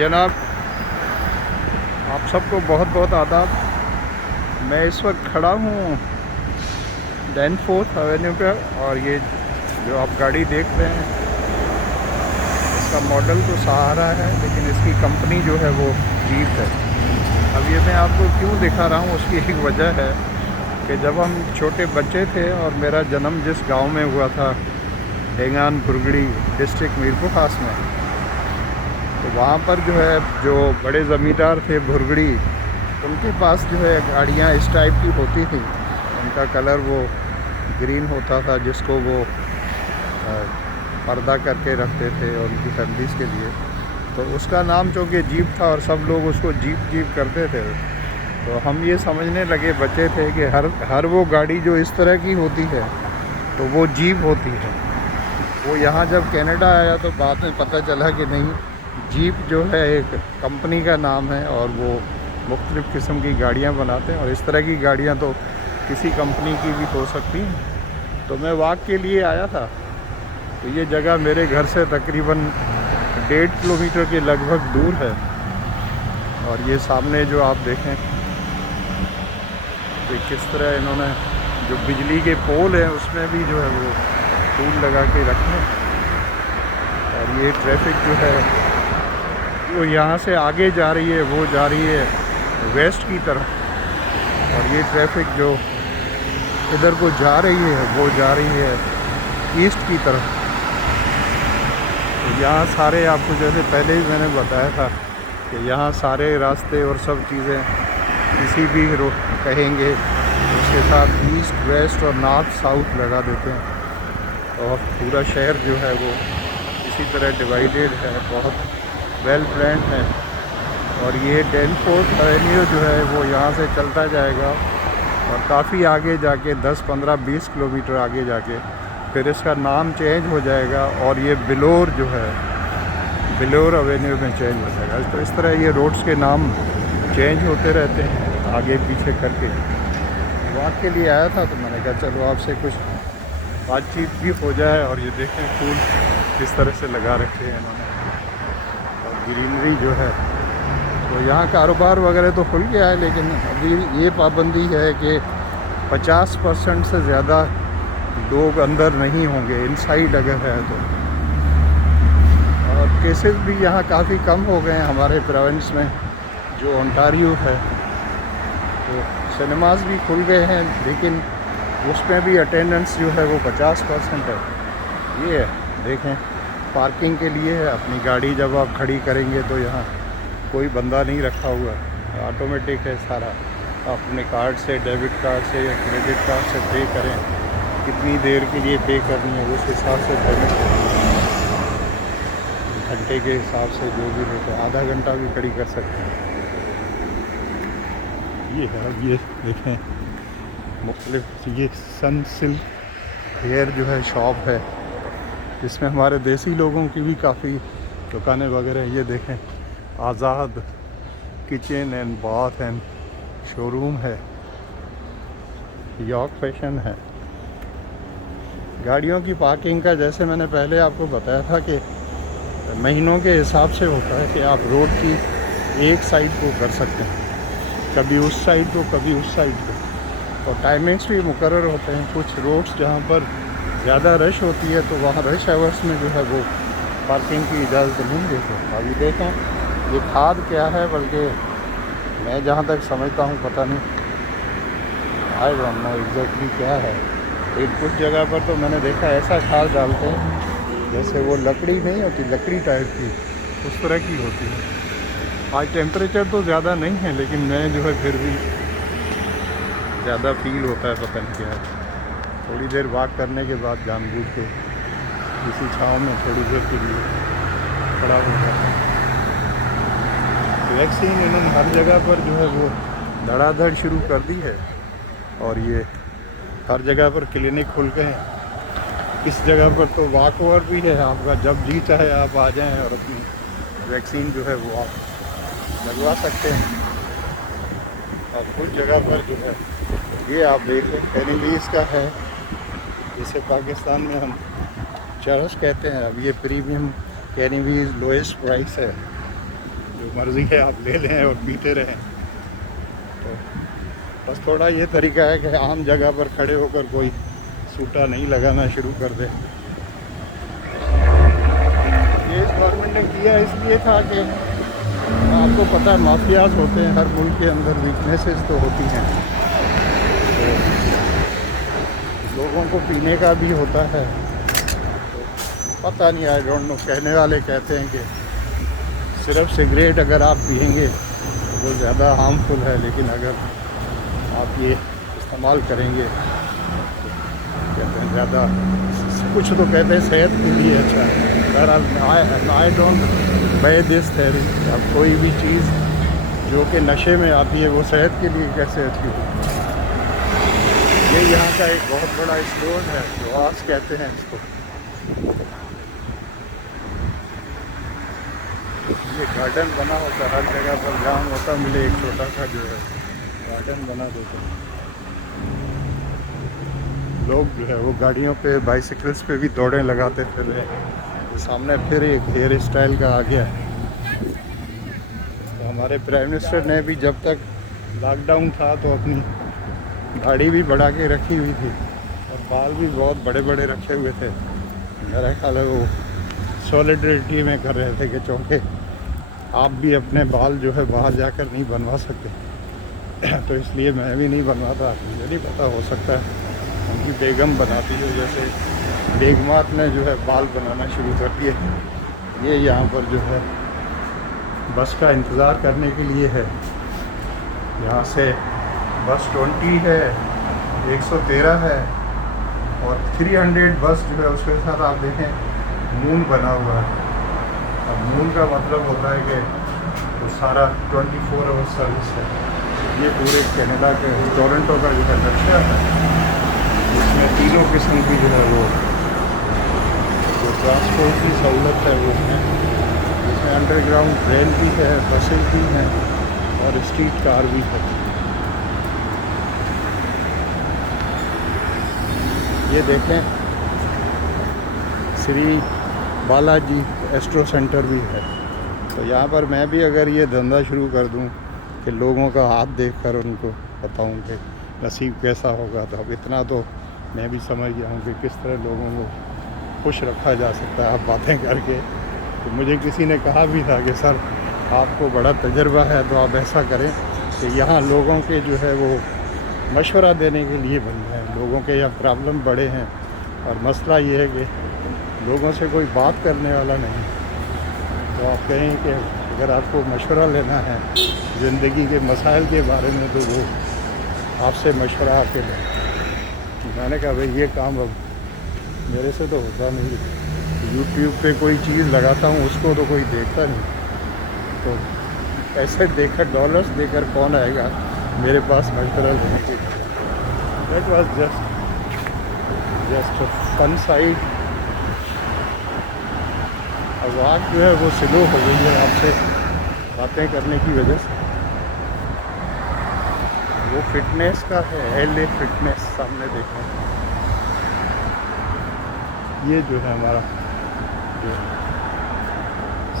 जनाब, आप सबको बहुत बहुत आदाब। मैं इस वक्त खड़ा हूँ डैनफोर्थ एवेन्यू पे, और ये जो आप गाड़ी देख रहे हैं इसका मॉडल तो सहारा है, लेकिन इसकी कंपनी जो है वो जीप है। अब ये मैं आपको क्यों दिखा रहा हूँ, उसकी एक वजह है कि जब हम छोटे बच्चे थे और मेरा जन्म जिस गांव में हुआ था, हेंगान बुरगड़ी डिस्ट्रिक्ट मीरपुर खास में, तो वहाँ पर जो है जो बड़े ज़मींदार थे बुरगड़ी, उनके पास जो है गाड़ियाँ इस टाइप की होती थी। उनका कलर वो ग्रीन होता था, जिसको वो पर्दा करके रखते थे और उनकी फैमिलीज़ के लिए। तो उसका नाम चूँकि जीप था और सब लोग उसको जीप जीप करते थे, तो हम ये समझने लगे बच्चे थे कि हर वो गाड़ी जो इस तरह की होती है तो वो जीप होती है। वो यहाँ जब कनाडा आया तो बाद में पता चला कि नहीं, जीप जो है एक कंपनी का नाम है और वो मुख्तलिफ़ किस्म की गाड़ियाँ बनाते हैं, और इस तरह की गाड़ियाँ तो किसी कंपनी की भी हो सकती हैं। तो मैं वॉक के लिए आया था, तो ये जगह मेरे घर से तकरीबन 1.5 किलोमीटर के लगभग दूर है। और ये सामने जो आप देखें कि किस तरह इन्होंने जो बिजली के पोल हैं उसमें भी जो है वो फूल लगा के रखे हैं। और ये ट्रैफिक जो है वो यहाँ से आगे जा रही है, वो जा रही है वेस्ट की तरफ, और ये ट्रैफिक जो इधर को जा रही है वो जा रही है ईस्ट की तरफ। तो यहाँ सारे आपको, जैसे पहले ही मैंने बताया था कि यहाँ सारे रास्ते और सब चीज़ें किसी भी रोड कहेंगे उसके साथ ईस्ट वेस्ट और नॉर्थ साउथ लगा देते हैं, और पूरा शहर जो है वो इसी तरह डिवाइडेड है, बहुत वेल प्लान्ड है। और ये डैनफोर्थ एवेन्यू जो है वो यहाँ से चलता जाएगा और काफ़ी आगे जाके 10, 15, 20 किलोमीटर आगे जाके फिर इसका नाम चेंज हो जाएगा, और ये बिलोर जो है बिलोर एवेन्यू में चेंज हो जाएगा। तो इस तरह ये रोड्स के नाम चेंज होते रहते हैं आगे पीछे करके। वॉक के लिए आया था तो मैंने कहा चलो आपसे कुछ बातचीत भी हो जाए। और ये देखें फूल किस तरह से लगा रखे हैं इन्होंने, और ग्रीनरी जो है। तो यहाँ कारोबार वगैरह तो खुल गया है, लेकिन अभी ये पाबंदी है कि 50% से ज़्यादा लोग अंदर नहीं होंगे, इनसाइड अगर है तो। और केसेस भी यहाँ काफ़ी कम हो गए हैं हमारे प्रोविंस में जो ओंटारियो है। तो सिनेमास भी खुल गए हैं, लेकिन उसमें भी अटेंडेंस जो है वो 50% है। ये है, देखें पार्किंग के लिए है। अपनी गाड़ी जब आप खड़ी करेंगे तो यहाँ कोई बंदा नहीं रखा हुआ, ऑटोमेटिक है सारा। अपने कार्ड से, डेबिट कार्ड से या क्रेडिट कार्ड से पे करें, कितनी देर के लिए पे करनी है उस हिसाब से पेमेंट करनी है। घंटे के हिसाब से जो भी हो, तो आधा घंटा भी खड़ी कर सकते हैं। ये है, अब ये देखें मुख्तलिफ, ये सन सिल्क हेयर जो है शॉप है, जिसमें हमारे देसी लोगों की भी काफ़ी दुकानें वगैरह। ये देखें Azad kitchen and bath and showroom है, यॉर्क फैशन है। गाड़ियों की पार्किंग का जैसे मैंने पहले आपको बताया था कि महीनों के हिसाब से होता है कि आप रोड की एक साइड को कर सकते हैं, कभी उस साइड को कभी उस साइड को। और टाइमिंग्स भी मुकर्रर होते हैं। कुछ रोड्स जहाँ पर ज़्यादा रश होती है तो वहाँ रश आवर्स में जो है वो पार्किंग की इजाज़त नहीं देते। अभी देखें ये खाद क्या है, बल्कि मैं जहाँ तक समझता हूँ पता नहीं, आई डोंट नो एग्जैक्टली क्या है। एक कुछ जगह पर तो मैंने देखा ऐसा खाद डालते हैं जैसे वो लकड़ी नहीं होती, लकड़ी टाइप की उस तरह की होती है। आज टेम्परेचर तो ज़्यादा नहीं है, लेकिन मैं जो है फिर भी ज़्यादा फील होता है, पता नहीं क्या है। थोड़ी देर वॉक करने के बाद जानबूझ के किसी छाँव में थोड़ी देर के लिए खड़ा हो जाता है। वैक्सीन इन्होंने हर जगह पर जो है वो धड़ाधड़ शुरू कर दी है, और ये हर जगह पर क्लिनिक खुल गए हैं। इस जगह पर तो वॉक ओवर भी है, आपका जब जी चाहे आप आ जाएं और अपनी वैक्सीन जो है वो आप लगवा सकते हैं। और कुछ जगह पर जो है ये आप देख लें कैनिवीज़ का है, जिसे पाकिस्तान में हम चरस कहते हैं। अब ये प्रीमियम कैनिवीज़ लोएस्ट प्राइस है, जो मर्ज़ी है आप ले लें और पीते रहें। तो बस थोड़ा ये तरीका है कि आम जगह पर खड़े होकर कोई सूटा नहीं लगाना शुरू कर दे। ये इस गवर्नमेंट ने किया इसलिए था कि आपको पता है माफियाज होते हैं हर मुल्क के अंदर, वीकनेसेस तो होती हैं, तो लोगों को पीने का भी होता है। तो पता नहीं, आई डोंट नो, कहने वाले कहते हैं कि सिर्फ सिगरेट अगर आप पिएंगे वो ज़्यादा हार्मफुल है, लेकिन अगर आप ये इस्तेमाल करेंगे तो कहते हैं ज़्यादा, कुछ तो कहते हैं सेहत के लिए अच्छा है। बहरहाल I don't by this theory. अब कोई भी चीज़ जो कि नशे में आती है वो सेहत के लिए कैसे अच्छी होती है। ये यहाँ का एक बहुत बड़ा स्टोर है, वास कहते हैं इसको। ये गार्डन बना होता है हर जगह पर, जहाँ मौका मिले एक छोटा सा जो है गार्डन बना देते हैं। लोग जो है वो गाड़ियों पे, बाइसिकल्स पे भी दौड़ें लगाते फिर रहे हैं। तो सामने फिर एक हेयर स्टाइल का आ गया है। तो हमारे प्राइम मिनिस्टर ने भी जब तक लॉकडाउन था तो अपनी दाढ़ी भी बढ़ा के रखी हुई थी और बाल भी बहुत बड़े बड़े रखे हुए थे। मेरा ख्याल है वो सॉलिडरिटी में कर रहे थे कि चूँकि आप भी अपने बाल जो है बाहर जाकर नहीं बनवा सकते तो इसलिए मैं भी नहीं बनवाता। मुझे नहीं पता, हो सकता है उनकी बेगम बनाती हो, जैसे बेगमात ने जो है बाल बनाना शुरू कर दिए। ये यहाँ पर जो है बस का इंतज़ार करने के लिए है। यहाँ से बस 20 है, 113 है और 300 बस जो है उसके साथ आप देखें मून बना हुआ है। अब मून का मतलब होता है कि वो सारा 24 आवर सर्विस है। ये पूरे कनाडा के टोरंटो का जो है नक्शा है, इसमें तीनों किस्म की जो है वो जो ट्रांसपोर्ट की सहूलत है वो है। इसमें अंडरग्राउंड ट्रेन भी है, बसें भी हैं और स्ट्रीट कार भी है। ये देखें श्री बालाजी एस्ट्रो सेंटर भी है। तो यहाँ पर मैं भी अगर ये धंधा शुरू कर दूँ कि लोगों का हाथ देखकर उनको बताऊँ कि नसीब कैसा होगा, तो अब इतना तो मैं भी समझ गया हूँ कि किस तरह लोगों को खुश रखा जा सकता है आप बातें करके। तो मुझे किसी ने कहा भी था कि सर आपको बड़ा तजर्बा है तो आप ऐसा करें कि यहाँ लोगों के जो है वो मशवरा देने के लिए बन जाए। लोगों के यहाँ प्रॉब्लम बड़े हैं और मसला ये है कि लोगों से कोई बात करने वाला नहीं। तो आप कहें कि अगर आपको मशवरा लेना है ज़िंदगी के मसाइल के बारे में तो वो आपसे मशवरा आके लें। मैंने कहा भाई ये काम अब मेरे से तो होता नहीं। यूट्यूब पे कोई चीज़ लगाता हूँ उसको तो कोई देखता नहीं, तो पैसे देकर डॉलर्स देकर कौन आएगा मेरे पास मशवरा लेने के लिए। That was just fun side. आवाज़ जो है वो स्लो हो गई है आपसे बातें करने की वजह से। वो फिटनेस का है, LA फिटनेस सामने देखना। ये जो है हमारा जो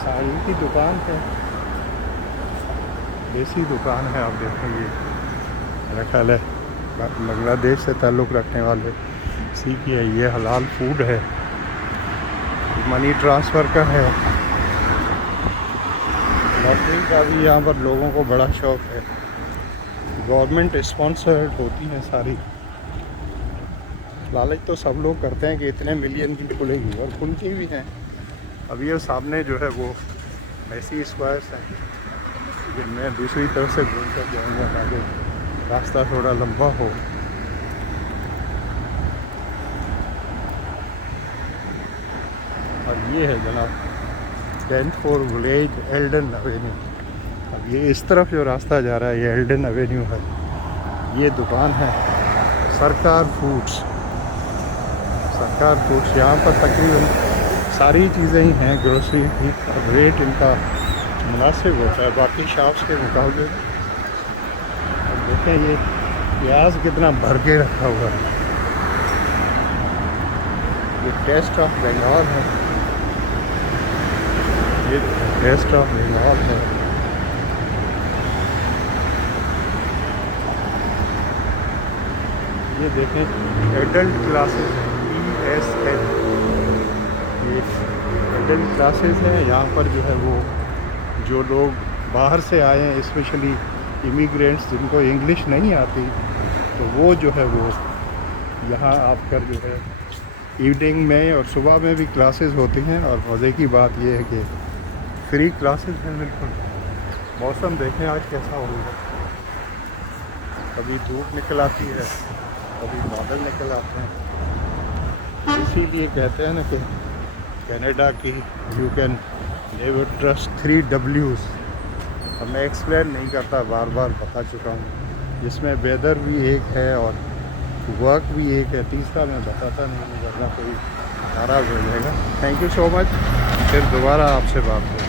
साड़ी की दुकान है, देसी दुकान है। आप देखेंगे मेरा ख्याल है बांग्लादेश से ताल्लुक़ रखने वाले सीखिए। ये हलाल फूड है, मनी ट्रांसफ़र का है। लॉटरी का भी यहाँ पर लोगों को बड़ा शौक़ है। गवर्नमेंट स्पॉन्सर्ड होती हैं सारी। लालच तो सब लोग करते हैं कि इतने मिलियन की खुलेगी और खुलती भी हैं। अब ये सामने जो है वो मैसी स्क्वायर्स हैं, लेकिन मैं दूसरी तरफ से घूम कर जाऊँगा ताकि रास्ता थोड़ा लंबा हो। और ये है जनाब 10-4 विलेज एल्डन एवेन्यू। अब ये इस तरफ जो रास्ता जा रहा है ये एल्डन एवेन्यू है। ये दुकान है सरकार फूड्स। सरकार फूड्स यहाँ पर तकरीबन सारी चीज़ें ही हैं ग्रोसरी की, और रेट इनका मुनासिब होता है बाकी शॉप्स के मुकाबले। अब देखें ये प्याज कितना भर के रखा हुआ है। ये टेस्ट ऑफ बंगाल है, ये टेस्ट ऑफ बंगाल है। ये देखें एडल्ट क्लासेस ESL, ये एडल्ट क्लासेस हैं। यहाँ पर जो है वो जो लोग बाहर से आए हैं, स्पेशली इमिग्रेंट्स जिनको इंग्लिश नहीं आती, तो वो जो है वो यहाँ आकर जो है इवनिंग में और सुबह में भी क्लासेस होती हैं। और मज़े की बात ये है कि फ्री क्लासेस हैं बिल्कुल। मौसम देखें आज कैसा हो रहा है, कभी धूप निकल आती है, कभी बादल निकल आते हैं। इसीलिए कहते हैं ना कि कनाडा की you can never trust 3 Ws। अब मैं एक्सप्लेन नहीं करता, बार बार बता चुका हूँ, जिसमें वेदर भी एक है और वर्क भी एक है, तीसरा मैं बताता नहीं हूँ वरना कोई नाराज़ हो जाएगा। थैंक यू सो मच, फिर दोबारा आपसे बात करें।